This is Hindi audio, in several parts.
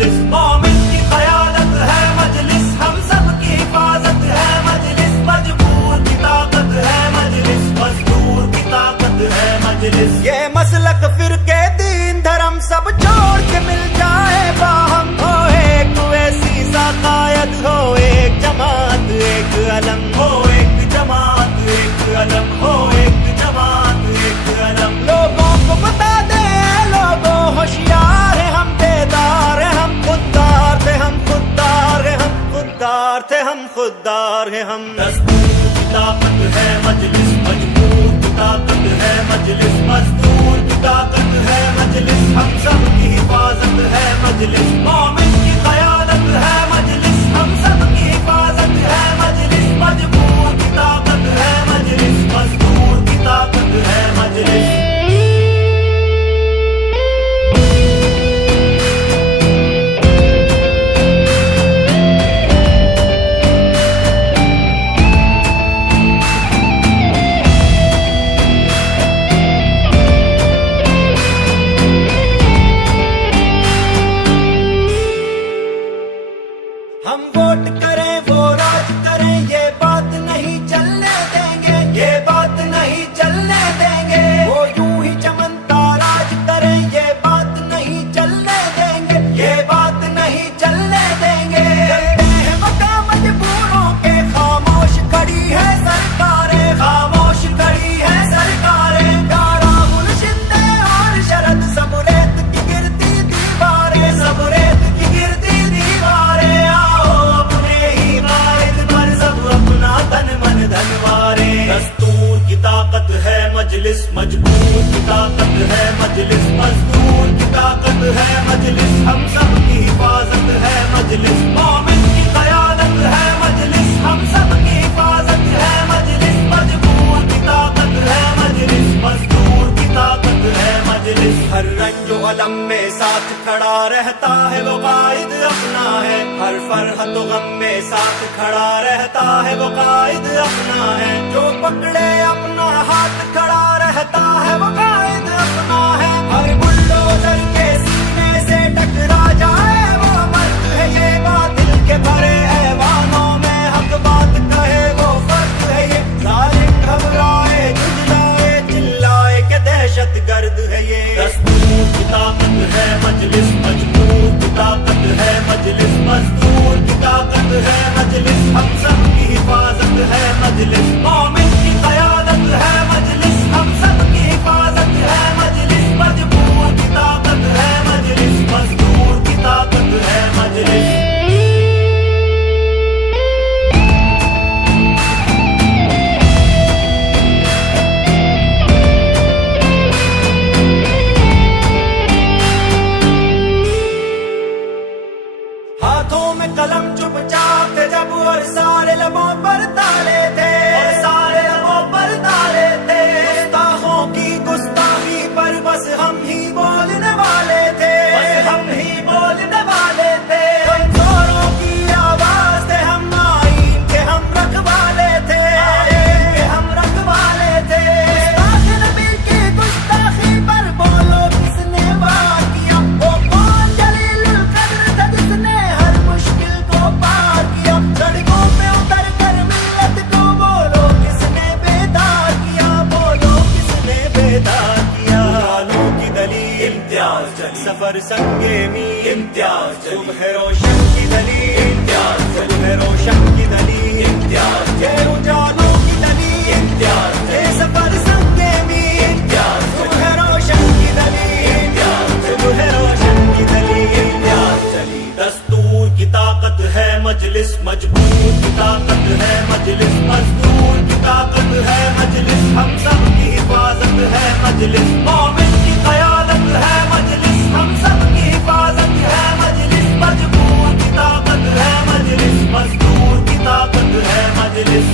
मजलिस, मोमिन की क़यादत है मजलिस, हम सब की हिफाजत है मजलिस, मजबूर की ताकत है मजलिस, मजदूर की ताकत है मजलिस। ये मसलक फिरके दीन धर्म सब छोड़ के मिल जाए बाहम, हो एक वैसी सा कायद, हो एक जमात एक अलम, हो एक जमात एक अलम, हो एक जमात एक अलम। लोगों को बता दे लोगों होशियार है, हम बेदार है, हम खुददार थे, हम खुददार है, हम खुददार थे, हम खुददार है हम। दस्तूर की ताकत है मजलिस, मजबूर की ताकत है मजलिस, मजदूर की ताकत है मजलिस, हम सब की हिफाजत है मजलिस, मोमिन की क़यादत है मजलिस, हम सब की हिफाजत है मजलिस, मजबूर की ताकत है मजलिस, मजदूर की ताकत है मजलिस। हम वोट करें वो राज करें, ये बात नहीं चलने देंगे, ये बात नहीं चलने देंगे। वो यूं ही चमनता राज करें, ये बात नहीं चलने देंगे, ये बात नहीं चलने देंगे। चलते हैं मकाम मजबूरों के, खामोश खड़ी है सरकारें, खामोश खड़ी है सरकारें। गारा मुनशिदे और शरद सब रेत की गिरती दीवारें, सब रेत की गिरती दीवारें। दस्तूर की ताकत है मजलिस, मजबूर की ताकत है मजलिस, मजदूर की ताकत है मजलिस, हम सब की हिफाजत है मजलिस, मोमिन की क़यादत है मजलिस, हम सब की हिफाजत है मजलिस, मजबूर की ताकत है मजलिस, मजदूर की ताकत है मजलिस। हर रंजो अलम में साथ खड़ा रहता है वो कायद अपना है, हर फरहत गम में साथ खड़ा रहता है वो कायद अपना है, जो पकड़े अपना हाथ खड़ा रहता है वो कायद अपना है। हर बुलडोजर के सीने से टकरा जाए वो मर्द है, ये बातिल के भरे ऐवानों में हक बात कहे वो फर्द है, ये जालिम घबराए झुंझलाए चिल्लाए के दहशत गर्द है ये। दस्तूर की ताकत है मजलिस, मजबूर की ताकत है मजलिस, मजदूर की ताकत है मजलिस, हम सब की हिफाजत है मजलिस, मोमिन की क़यादत है मजलिस, हम सब की हिफाजत है मजलिस, मजबूर की ताकत है मजलिस, मजदूर की ताकत है मजलिस। हाथों में कलम चुपचाप थे जब, और सारे लबों पर ताले थे, और सारे लबों पर ताले थे। गुस्ताखों की गुस्ताखी पर बस हम ही बोलने वाले थे, बस हम ही बोलने वाले थे। कमजोरों की आवाज थे हम, आईन के हम रखवाले थे, आईन के हम रखवाले थे। गुस्ताख नबी की गुस्ताखी पर बोलो किसने वार किया, वो कौन जलीलुल कद्र था जिसने हर मुश्किल को पार किया। सड़कों पे उतर कर मिल्लत को बोलो किसने बेदार किया, बोलो किसने बेदार किया। उजालों की दलील इम्तियाज चली, सफर संगे मी इम्तियाज चली, सुबह रोशन की दलील इम्तियाज चली, सुबह रोशन की दलील इम्तियाज, ये उजालों की दलील इम्तियाज, ये सफर संगे मी इम्तियाज, सुबह रोशन की दलील इम्तियाज, सुबह रोशन की दलील इम्तियाज चली। दस्तूर की ताकत है मजलिस, मजबूर की ताकत है मजलिस, मजदूर की ताकत है मजलिस, हम सब की हिफाजत है मजलिस, मोमिन की क़यादत है मजलिस, हम सब की हिफाजत है मजलिस, मजबूर की ताकत है मजलिस, मजदूर की ताकत है मजलिस।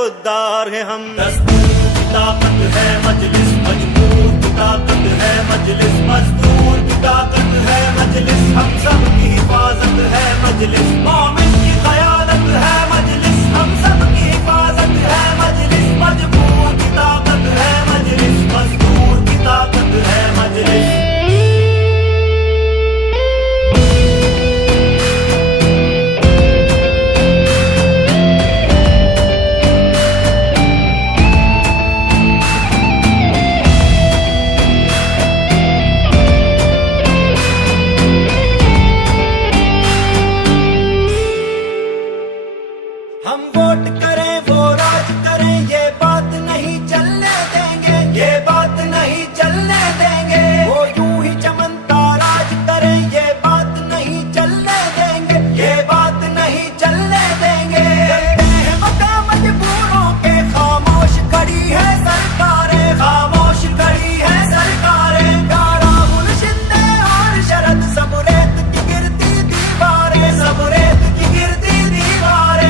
खुददार है हम। दस्तूर की ताकत है मजलिस, मजबूर की ताकत है मजलिस, मजदूर की ताकत है मजलिस, हम सब की हिफाजत है मजलिस, मोमिन की क़यादत है मजलिस, हम सब की हिफाजत है मजलिस, मजबूर की ताकत है मजलिस, मजदूर की ताकत है मजलिस। हम वोट करें वो राज करें, ये बात नहीं चलने देंगे, ये बात नहीं चलने देंगे। वो यूं ही चमनता राज करें, ये बात नहीं चलने देंगे, ये बात नहीं चलने देंगे। करते हैं मकाम मजबूरों के, खामोश खड़ी है सरकारें, खामोश खड़ी है सरकारें। गाराहुल शिंदे और शरद सब रेत की गिरती दीवारें, सब रेत की गिरती दीवारें।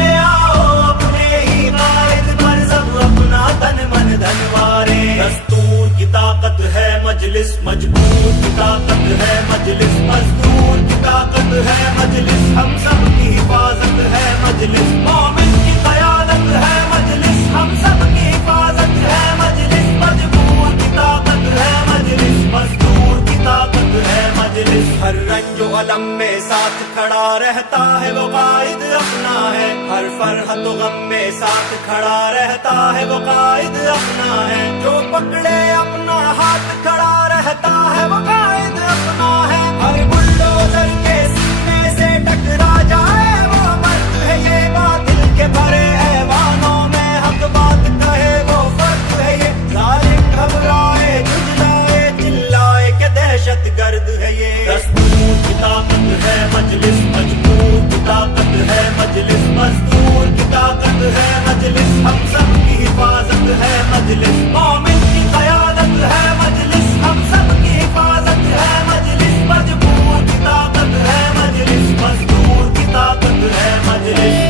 दस्तूर की ताकत है मजलिस, मजबूर की ताकत है मजलिस, मजदूर की ताकत है मजलिस, हम सब की हिफाजत है मजलिस, मोमिन की क़यादत है मजलिस, हम सब की हिफाजत है मजलिस, मजबूर की ताकत है मजलिस, मजदूर की ताकत है मजलिस। हर रंजो अलम में साथ खड़ा रहता है वो कायद अपना है, हर फरहत गम में साथ खड़ा रहता है वो कायद अपना है। जो पकड़े अपना हाथ खड़ा रहता है वो कायद अपना है। हर बुलडोजर के सीने से टकरा जाए वो मर्द है, ये बातिल के भरे ऐवानों में हक बात कहे वो फर्द है। ये जालिम घबराए झुंझलाए चिल्लाए के दहशत गर्द है ये। दस्तूर की ताकत है मजलिस, मजबूर की ताकत है मजलिस, मजदूर की ताकत है मजलिस, हम सब की हिफाजत है मजलिस, मोमिन की क़यादत है मजलिस, हम सब की हिफाजत है मजलिस, मजबूर की ताकत है मजलिस, मजदूर की ताकत है मजलिस।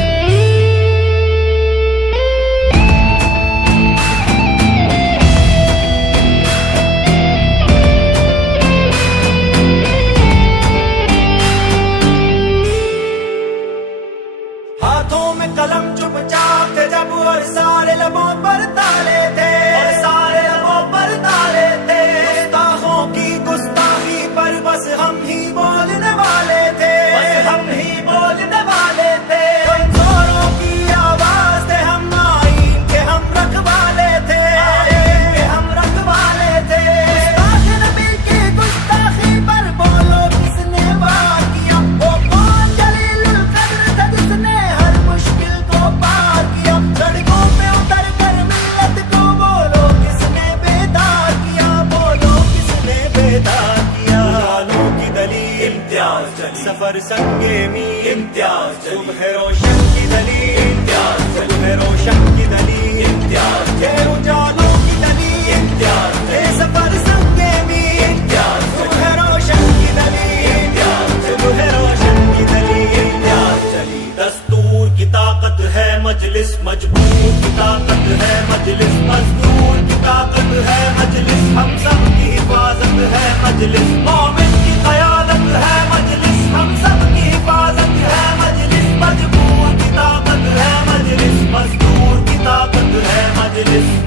हाथों में कलम चुपचाप थे जब, और सारे लबों पर ताले थे, और सारे लबों पर ताले थे। गुस्ताखों की गुस्ताखी पर बस हम ही बोलने वाले थे, बस हम ही बोलने वाले थे। कमजोरों की आवाज थे हम, आईन के हम रखवाले थे, आईन के हम रखवाले थे। गुस्ताख नबी की गुस्ताखी पर बोलो किसने वार किया, वो कौन जलीलुल कद्र था जिसने हर मुश्किल को पार किया। सड़कों पे उतर कर मिल्लत को बोलो किसने बेदार किया, बोलो किसने बेदार किया। उजालों की दलील इम्तियाज चली, सफर संगे मी इम्तियाज चली, सुबह रोशन की दलील इम्तियाज चली, सुबह रोशन की दलील इम्तियाज, ये उजालों की दलील इम्तियाज, ये सफर संगे मी इम्तियाज, सुबह रोशन की दलील इम्तियाज, सुबह रोशन की दलील इम्तियाज चली। दस्तूर की ताकत है मजलिस, मजबूर की ताकत है मजलिस, मजदूर की ताकत है मजलिस, हम सब की हिफाजत है मजलिस, मोमिन की क़यादत है मजलिस, हम सब की हिफाजत है मजलिस, मजबूर की ताकत है मजलिस, मजदूर की ताकत है मजलिस।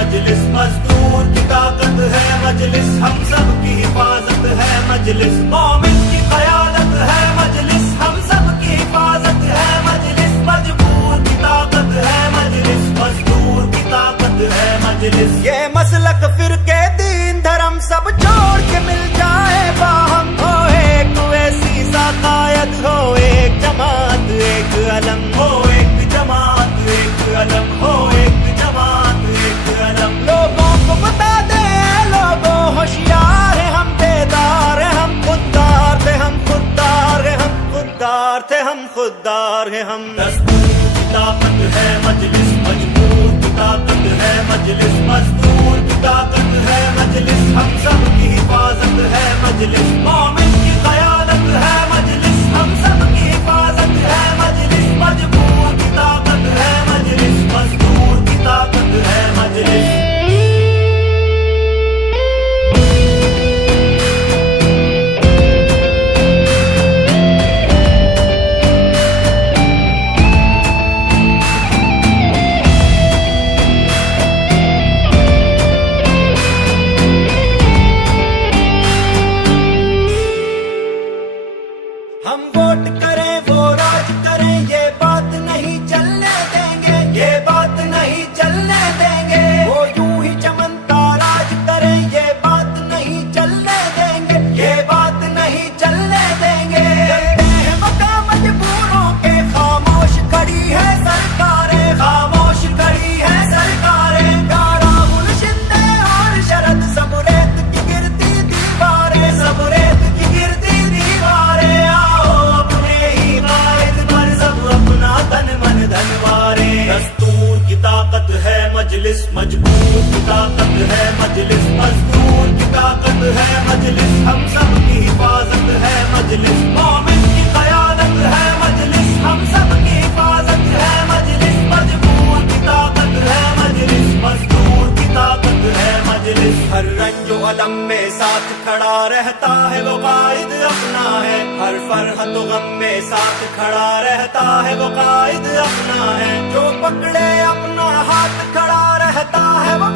मजलिस, मजदूर की ताकत है मजलिस, हम सब की हिफाजत है मजलिस, मोमिन की क़यादत है मजलिस, हम सब की हिफाजत है मजलिस, मजबूर की ताकत है मजलिस, मजदूर की ताकत है मजलिस। ये मसलक फिरके दीन धर्म सब छोड़ के मिल जाए बाहम, हो एक वैसी सा कायद, हो एक जमात एक अलम, हो एक जमात एक अलम, हो एक जमात एक अलम। लोगों को बता दे लोगों होशियार है हम, बेदार है हम, खुददार थे हम खुददार है हम, खुददार थे हम खुददार है हम। दस्तूर की की ताकत है मजलिस, मजबूर की ताकत है मजलिस, मजदूर की ताकत है मजलिस, हम सब की हिफाजत है मजलिस, मोमिन की क़यादत है मजलिस, हम सब की हिफाजत है मजलिस, मजबूर की ताकत है मजलिस, मजदूर की ताकत है मजलिस। हम वोट करें वो राज करें, ये बात नहीं चलने देंगे, ये बात नहीं चलने देंगे। वो यूं ही चमनता राज करें, ये बात नहीं चलने देंगे, ये बात नहीं चलने देंगे। करते हैं मकाम मजबूरों के, खामोश खड़ी है सरकारें, खामोश खड़ी है सरकारें। राहुल शिंदे और शरद सब रेत की गिरती दीवारें, सब रेत की गिरती दीवारें। दस्तूर की ताकत है मजलिस, मजबूर की ताकत है मजलिस, मजदूर की ताकत है मजलिस, हम सब की हिफाजत है मजलिस, मोमिन की क़यादत है मजलिस, हम सब की हिफाजत है मजलिस, मजबूर की ताकत है मजलिस, मजदूर की ताकत है मजलिस। हर रंजो अलम में साथ खड़ा रहता है वो कायद अपना है, हर फरहत गम में साथ खड़ा रहता है वो कायद अपना है, जो पकड़े अपना हाथ खड़ा रहता है वो